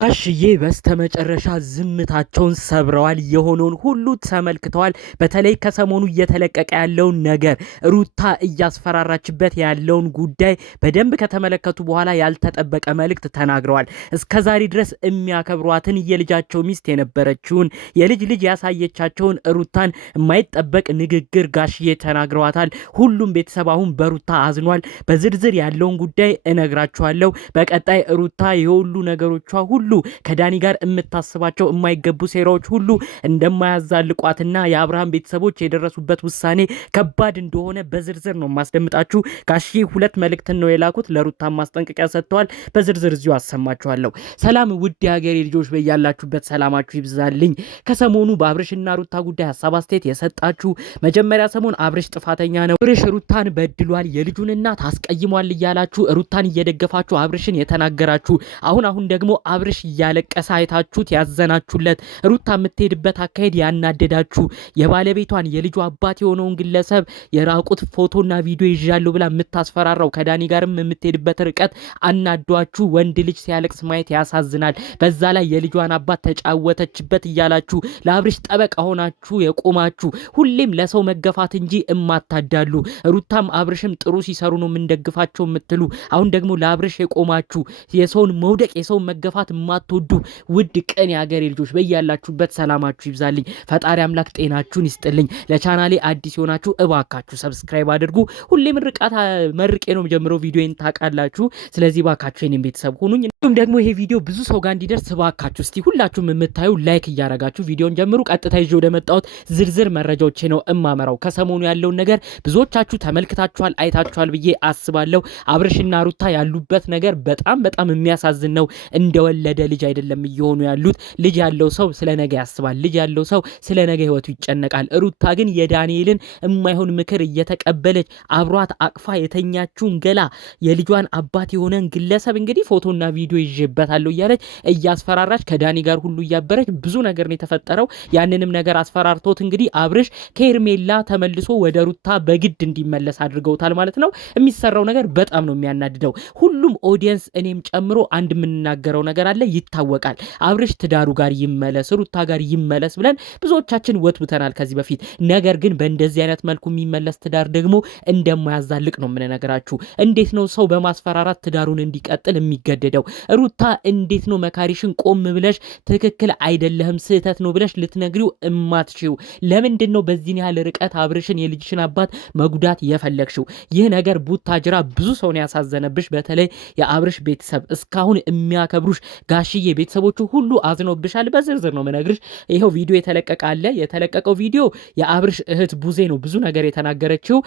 ጋሽዬ በስተመጨረሻ ዝምታቸውን ሰብረዋል። የሆነውን ሁሉ ተመልክተዋል። በተለይ ከሰሞኑ እየተለቀቀ ያለውን ነገር ሩታ እያስፈራራችበት ያለውን ጉዳይ በደንብ ከተመለከቱ በኋላ ያልተጠበቀ መልእክት ተናግረዋል። እስከዛሬ ድረስ የሚያከብሯትን የልጃቸው ሚስት የነበረችውን የልጅ ልጅ ያሳየቻቸውን ሩታን የማይጠበቅ ንግግር ጋሽዬ ተናግረዋታል። ሁሉም ቤተሰብ አሁን በሩታ አዝኗል። በዝርዝር ያለውን ጉዳይ እነግራችኋለሁ። በቀጣይ ሩታ የሁሉ ነገሮቿ ሁሉ ከዳኒ ጋር የምታስባቸው የማይገቡ ሴራዎች ሁሉ እንደማያዛልቋትና የአብርሃም ቤተሰቦች የደረሱበት ውሳኔ ከባድ እንደሆነ በዝርዝር ነው ማስደምጣችሁ። ጋሽዬ ሁለት መልእክትን ነው የላኩት። ለሩታ ማስጠንቀቂያ ሰጥተዋል። በዝርዝር እዚሁ አሰማችኋለሁ። ሰላም ውድ የሀገሬ ልጆች፣ በያላችሁበት ሰላማችሁ ይብዛልኝ። ከሰሞኑ በአብርሽና ሩታ ጉዳይ ሀሳብ አስተያየት የሰጣችሁ መጀመሪያ ሰሞን አብርሽ ጥፋተኛ ነው፣ አብርሽ ሩታን በድሏል፣ የልጁን እናት አስቀይሟል እያላችሁ ሩታን እየደገፋችሁ አብርሽን የተናገራችሁ አሁን ደግሞ አብርሽ እያለቀሰ አይታችሁት ያዘናችሁለት፣ ሩታ የምትሄድበት አካሄድ ያናደዳችሁ፣ የባለቤቷን የልጁ አባት የሆነውን ግለሰብ የራቁት ፎቶና ቪዲዮ ይዣለሁ ብላ የምታስፈራራው ከዳኒ ጋርም የምትሄድበት ርቀት አናዷችሁ። ወንድ ልጅ ሲያለቅስ ማየት ያሳዝናል። በዛ ላይ የልጇን አባት ተጫወተችበት እያላችሁ ለአብርሽ ጠበቃ ሆናችሁ የቆማችሁ ሁሌም ለሰው መገፋት እንጂ እማታዳሉ፣ ሩታም አብርሽም ጥሩ ሲሰሩ ነው የምንደግፋቸው የምትሉ አሁን ደግሞ ለአብርሽ የቆማችሁ የሰውን መውደቅ የሰውን መገፋት ማትወዱ ውድ ቀን የሀገሬ ልጆች በያላችሁበት ሰላማችሁ ይብዛልኝ። ፈጣሪ አምላክ ጤናችሁን ይስጥልኝ። ለቻናሌ አዲስ የሆናችሁ እባካችሁ ሰብስክራይብ አድርጉ። ሁሌ ምርቃት መርቄ ነው ጀምረው ቪዲዮን ታውቃላችሁ። ስለዚህ እባካችሁ የኔን ቤተሰብ ሁኑኝ። እንዲሁም ደግሞ ይሄ ቪዲዮ ብዙ ሰው ጋር እንዲደርስ እባካችሁ እስቲ ሁላችሁም የምታዩ ላይክ እያረጋችሁ ቪዲዮን ጀምሩ። ቀጥታ ይዤ ወደ መጣሁት ዝርዝር መረጃዎቼ ነው እማመራው። ከሰሞኑ ያለውን ነገር ብዙዎቻችሁ ተመልክታችኋል፣ አይታችኋል ብዬ አስባለሁ። አብርሽና ሩታ ያሉበት ነገር በጣም የሚያሳዝን ነው። እንደወለደ ልጅ አይደለም እየሆኑ ያሉት። ልጅ ያለው ሰው ስለ ነገ ያስባል። ልጅ ያለው ሰው ስለ ነገ ህይወቱ ይጨነቃል። ሩታ ግን የዳንኤልን የማይሆን ምክር እየተቀበለች አብሯት አቅፋ የተኛችውን ገላ የልጇን አባት የሆነን ግለሰብ እንግዲህ ፎቶና ቪዲዮ ይዤበታለሁ እያለች እያስፈራራች ከዳኒ ጋር ሁሉ እያበረች ብዙ ነገር ነው የተፈጠረው። ያንንም ነገር አስፈራርቶት እንግዲህ አብርሽ ከኤርሜላ ተመልሶ ወደ ሩታ በግድ እንዲመለስ አድርገውታል ማለት ነው። የሚሰራው ነገር በጣም ነው የሚያናድደው። ሁሉም ኦዲየንስ እኔም ጨምሮ አንድ የምንናገረው ነገር አለ፣ ይታወቃል። አብርሽ ትዳሩ ጋር ይመለስ፣ ሩታ ጋር ይመለስ ብለን ብዙዎቻችን ወትውተናል ከዚህ በፊት። ነገር ግን በእንደዚህ አይነት መልኩ የሚመለስ ትዳር ደግሞ እንደማያዛልቅ ነው የምንነግራችሁ። እንዴት ነው ሰው በማስፈራራት ትዳሩን እንዲቀጥል የሚገደደው? ሩታ እንዴት ነው መካሪሽን ቆም ብለሽ ትክክል አይደለህም ስህተት ነው ብለሽ ልትነግሪው እማትችው? ለምንድን ነው በዚህን ያህል ርቀት አብርሽን የልጅሽን አባት መጉዳት የፈለግሽው? ይህ ነገር ቡታጅራ ብዙ ሰው ነው ያሳዘነብሽ። በተለይ የአብርሽ ቤተሰብ እስካሁን የሚያከብሩሽ ጋሽዬ ቤተሰቦቹ ሁሉ አዝኖብሻል። በዝርዝር ነው መነግርሽ። ይሄው ቪዲዮ የተለቀቀ አለ። የተለቀቀው ቪዲዮ የአብርሽ እህት ቡዜ ነው ብዙ ነገር የተናገረችው።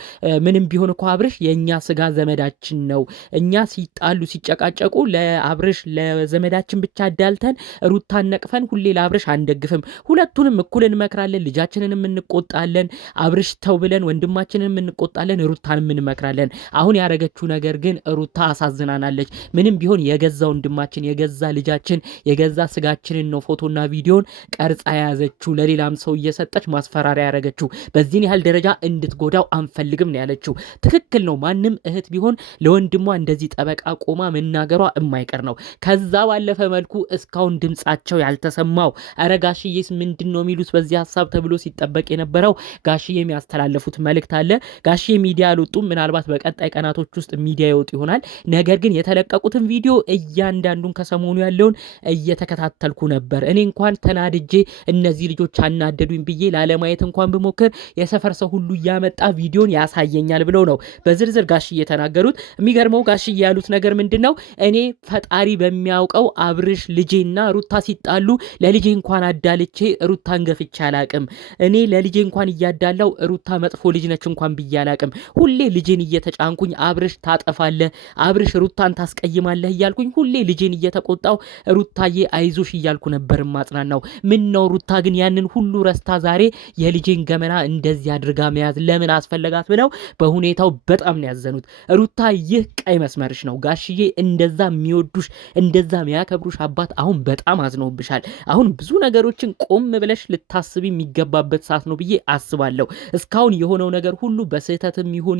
ምንም ቢሆን እኮ አብርሽ የኛ ስጋ ዘመዳችን ነው። እኛ ሲጣሉ ሲጨቃጨቁ ለአብርሽ ለዘመዳችን ብቻ አዳልተን ሩታን ነቅፈን ሁሌ ለአብርሽ አንደግፍም። ሁለቱንም እኩል እንመክራለን። ልጃችንንም እንቆጣለን። አብርሽ ተው ብለን ወንድማችንንም እንቆጣለን፣ ሩታንም እንመክራለን። አሁን ያረገችው ነገር ግን ሩታ አሳዝናናለች። ምንም ቢሆን የገዛ ወንድማችን የገዛ ልጃችን የገዛ ስጋችንን ነው ፎቶና ቪዲዮን ቀርጻ የያዘችው፣ ለሌላም ሰው እየሰጠች ማስፈራሪያ ያረገችው። በዚህን ያህል ደረጃ እንድትጎዳው አንፈልግም ነው ያለችው። ትክክል ነው። ማንም እህት ቢሆን ለወንድሟ እንደዚህ ጠበቃ ቆማ መናገሯ የማይቀር ነው። ከዛ ባለፈ መልኩ እስካሁን ድምጻቸው ያልተሰማው ኧረ ጋሽዬስ ምንድን ነው የሚሉት በዚህ ሀሳብ ተብሎ ሲጠበቅ የነበረው ጋሽዬ የሚያስተላለፉት መልእክት አለ። ጋሽዬ ሚዲያ አልወጡም። ምናልባት በቀጣይ ቀናቶች ውስጥ ሚዲያ ይወጡ ይሆናል። ነገር ግን የተለቀቁትን ቪዲዮ እያንዳንዱን ከሰሞኑ ያለውን እየተከታተልኩ ነበር። እኔ እንኳን ተናድጄ እነዚህ ልጆች አናደዱኝ ብዬ ላለማየት እንኳን ብሞክር የሰፈር ሰው ሁሉ እያመጣ ቪዲዮን ያሳየኛል ብለው ነው በዝርዝር ጋሽዬ የተናገሩት። የሚገርመው ጋሽዬ ያሉት ነገር ምንድነው? እኔ ፈጣሪ በሚያውቀው አብርሽ ልጄና ሩታ ሲጣሉ ለልጄ እንኳን አዳልቼ ሩታን ገፍቼ አላቅም። እኔ ለልጄ እንኳን እያዳላው ሩታ መጥፎ ልጅ ነች እንኳን ብዬ አላቅም። ሁሌ ልጄን እየተጫንኩኝ አብርሽ ታጠፋለህ፣ አብርሽ ሩታን ታስቀይማለህ እያልኩኝ ሁሌ ልጄን እየተቆጣው ሩታዬ አይዞሽ እያልኩ ነበር ማጽናናው። ምን ነው ሩታ ግን ያንን ሁሉ ረስታ ዛሬ የልጄን ገመና እንደዚህ አድርጋ መያዝ ለምን አስፈለጋት ብለው በሁኔታው በጣም ነው ያዘኑት። ሩታ ይህ ቀይ መስመርሽ ነው። ጋሽዬ እንደዛ የሚወዱሽ እንደዛ የሚያከብሩሽ አባት አሁን በጣም አዝነውብሻል። አሁን ብዙ ነገሮችን ቆም ብለሽ ልታስቢ የሚገባበት ሰዓት ነው ብዬ አስባለሁ። እስካሁን የሆነው ነገር ሁሉ በስህተትም ይሁን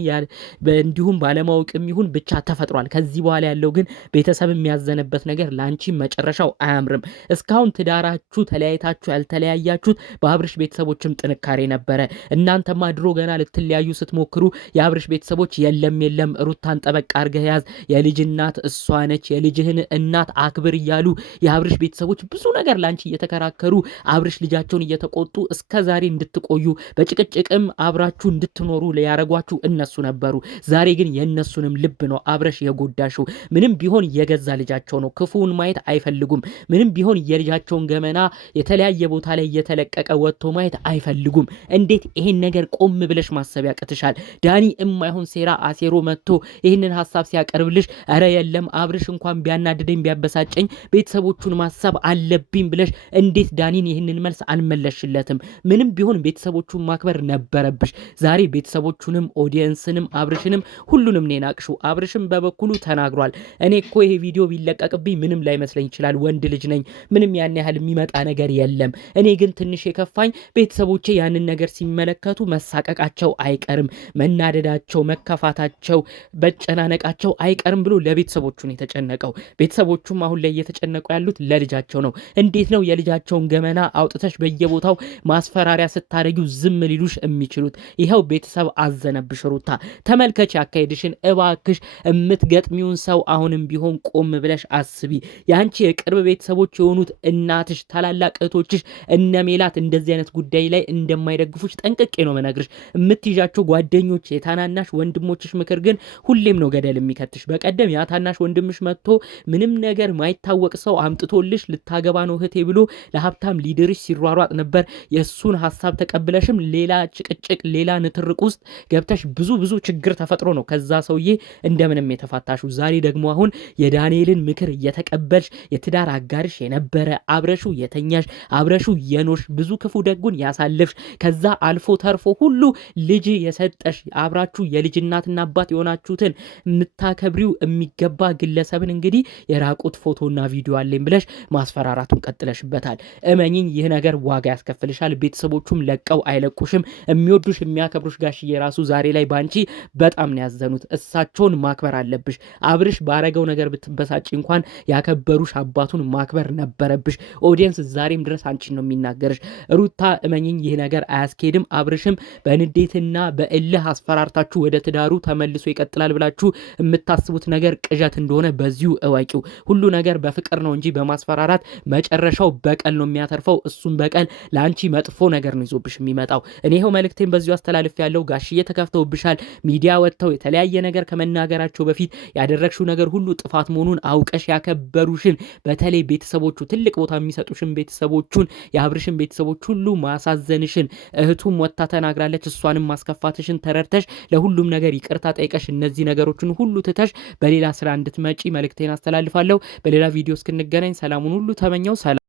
እንዲሁም ባለማወቅም ይሁን ብቻ ተፈጥሯል። ከዚህ በኋላ ያለው ግን ቤተሰብ የሚያዘነበት ነገር ለአንቺ መጨረሻው አያምርም። እስካሁን ትዳራችሁ ተለያይታችሁ ያልተለያያችሁት በአብርሽ ቤተሰቦችም ጥንካሬ ነበረ። እናንተማ ድሮ ገና ልትለያዩ ስትሞክሩ የአብርሽ ቤተሰቦች የለም ሩታን ጠበቅ አድርገህ ያዝ፣ የልጅ እናት እሷ ነች፣ የልጅህን እናት አክብር እያሉ የአብርሽ ቤተሰቦች ብዙ ነገር ላንቺ እየተከራከሩ አብርሽ ልጃቸውን እየተቆጡ እስከ ዛሬ እንድትቆዩ በጭቅጭቅም አብራችሁ እንድትኖሩ ያረጓችሁ እነሱ ነበሩ። ዛሬ ግን የነሱንም ልብ ነው አብርሽ የጎዳሽው። ምንም ቢሆን የገዛ ልጃቸው ነው፣ ክፉውን ማየት አይፈልጉም። ምንም ቢሆን የልጃቸውን ገመና የተለያየ ቦታ ላይ እየተለቀቀ ወጥቶ ማየት አይፈልጉም። እንዴት ይሄን ነገር ቆም ብለሽ ማሰብ ያቅትሻል? ዳኒ የማይሆን ሴራ አሴሮ መጥቶ ይህንን ሐሳብ ሲያቀርብልሽ አረ የለም አብርሽ እንኳን ቢያናድደኝ ቢያበሳጨኝ ቤተሰቦቹን ማሰብ አለብኝ ብለሽ እንዴት ዳኒን ይህንን መልስ አልመለሽለትም? ምንም ቢሆን ቤተሰቦቹን ማክበር ነበረብሽ። ዛሬ ቤተሰቦቹንም ኦዲየንስንም አብርሽንም ሁሉንም ነው ናቅሽው። አብርሽም በበኩሉ ተናግሯል። እኔ እኮ ይሄ ቪዲዮ ቢለቀቅብኝ ምንም ላይመስለኝ ይችላል፣ ወንድ ልጅ ነኝ፣ ምንም ያን ያህል የሚመጣ ነገር የለም። እኔ ግን ትንሽ የከፋኝ ቤተሰቦቼ ያንን ነገር ሲመለከቱ መሳቀቃቸው አይቀርም፣ መናደዳቸው፣ መከፋታቸው፣ በጨናነቃቸው አይቀርም ብሎ ለቤተሰቦቹ ነው የተጨነቀው። ቤተሰቦቹም አሁን ላይ እየተጨነቁ ያሉት ለልጃቸው ነው። እንዴት ነው የልጃቸውን ገመና አውጥተሽ በየቦታው ማስፈራሪያ ስታደርጊው ዝም ሊሉሽ የሚችሉት? ይኸው ቤተሰብ አዘነብሽ። ሩታ ተመልከች ያካሄድሽን። እባክሽ የምትገጥሚውን ሰው አሁንም ቢሆን ቆም ብለሽ አስቢ። የአንቺ የቅርብ ቤተሰቦች የሆኑት እናትሽ፣ ታላላቅ እህቶችሽ እነ ሜላት እንደዚህ አይነት ጉዳይ ላይ እንደማይደግፉሽ ጠንቅቄ ነው መነግርሽ። የምትይዣቸው ጓደኞች፣ የታናናሽ ወንድሞችሽ ምክር ግን ሁሌም ነው ገደል የሚከትሽ። በቀደም ያ ታናሽ ወንድምሽ መጥቶ ምንም ነገር ማይታወቅ ሰው አምጥቶልሽ ልታገባ ነው እህቴ ብሎ ለሀብታም ሊድርሽ ሲሯሯጥ ነበር። የእሱን ሀሳብ ተቀብለሽም ሌላ ጭቅጭቅ፣ ሌላ ንትርቅ ውስጥ ገብተሽ ብዙ ችግር ተፈጥሮ ነው ከዛ ሰውዬ እንደምንም የተፋታሹ። ዛሬ ደግሞ አሁን የዳንኤልን ምክር እየተቀበልሽ የትዳር አጋርሽ የነበረ አብረሹ የተኛሽ አብረሹ የኖሽ ብዙ ክፉ ደጉን ያሳለፍሽ ከዛ አልፎ ተርፎ ሁሉ ልጅ የሰጠሽ አብራችሁ የልጅ እናትና አባት የሆናችሁትን የምታከብሪው የሚገባ ግለሰብን እንግዲህ የራቁት ፎቶና ቪዲዮ አለኝ ብለሽ ማስፈራራቱን ቀጥለሽበታል። እመኝኝ ይህ ነገር ዋጋ ያስከፍልሻል። ቤተሰቦቹም ለቀው አይለቁሽም። የሚወዱሽ የሚያከብሩሽ ጋሽዬ ራሱ ዛሬ ላይ ባንቺ በጣም ነው ያዘኑት። እሳቸውን ማክበር አለብሽ። አብርሽ ባረገው ነገር ብትበሳጭ እንኳን ያከበሩሽ አባቱን ማክበር ነበረብሽ። ኦዲየንስ ዛሬም ድረስ አንቺን ነው የሚናገርሽ። ሩታ እመኝኝ ይህ ነገር አያስኬድም። አብርሽም በንዴትና በእልህ አስፈራርታችሁ ወደ ትዳሩ ተመልሶ ይቀጥላል ብላችሁ የምታስቡት ነገር ቅዠት እንደሆነ በዚሁ እወቂው። ሁሉ ነገር በፍቅር ነው እንጂ በማስፈራራት መጨረሻው በቀል ነው የሚያተርፈው። እሱም በቀል ለአንቺ መጥፎ ነገር ነው ይዞብሽ የሚመጣው። እኔ ይኸው መልእክቴን በዚሁ አስተላልፍ ያለው። ጋሽዬ ተከፍተውብሻል። ሚዲያ ወጥተው የተለያየ ነገር ከመናገራቸው በፊት ያደረግሽው ነገር ሁሉ ጥፋት መሆኑን አውቀሽ ያከበሩሽን በተለይ ቤተሰቦቹ ትልቅ ቦታ የሚሰጡሽን ቤተሰቦቹን የአብርሽን ቤተሰቦች ሁሉ ማሳዘንሽን እህቱም ወጥታ ተናግራለች። እሷንም ማስከፋትሽን ተረድተሽ ለሁሉም ነገር ይቅርታ ጠይቀሽ እነዚህ ነገሮችን ሁሉ ትተሽ በሌላ ስራ እንድትመጪ መልእክቴን አስተላልፋለሁ። በሌላ ቪዲዮ እስክንገናኝ ሰላሙን ሁሉ ተመኘው። ሰላም